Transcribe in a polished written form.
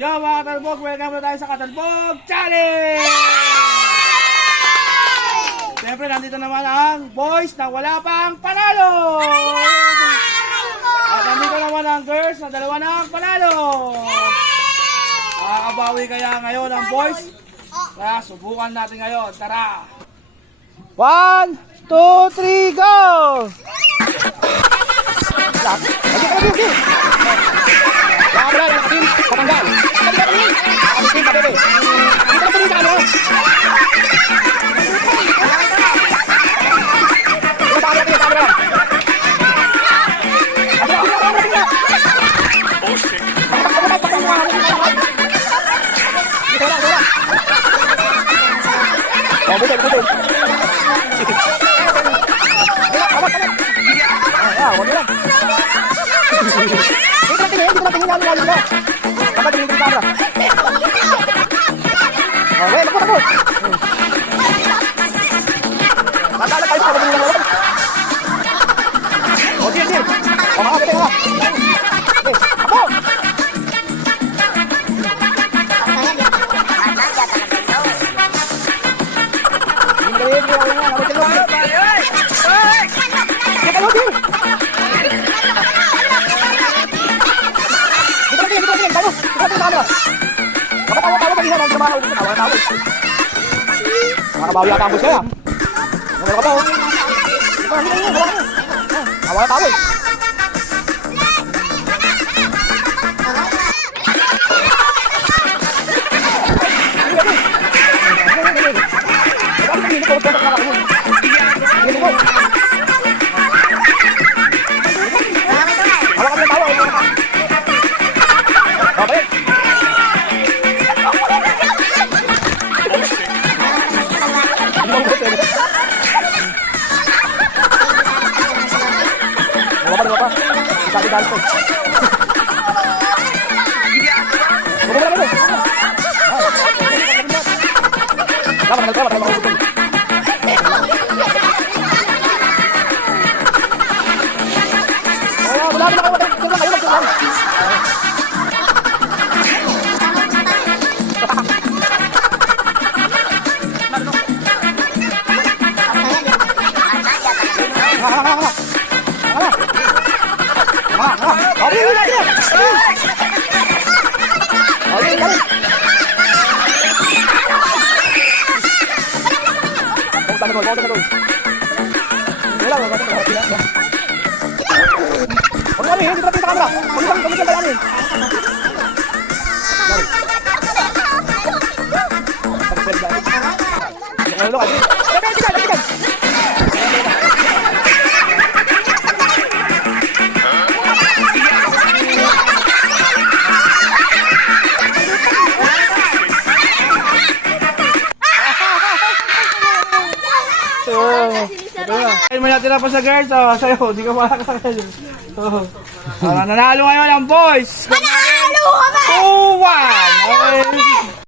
Yo mga katalbog, welcome na tayo sa Katalbog Challenge! Siyempre, nandito naman ang boys na wala pang panalo! At nandito naman ang girls na dalawa nang panalo! Makakabawi kaya ngayon ang boys? Kaya subukan natin ngayon. Tara! 1, 2, 3, go! Makabawi ata ang bus kaya. Meron ka pa oh. Awal tayo. May natira pa sa girls, sa'yo, di ka makakasakal. Nanalo ngayon ang boys! Panalo ka ba? 2-1! Okay.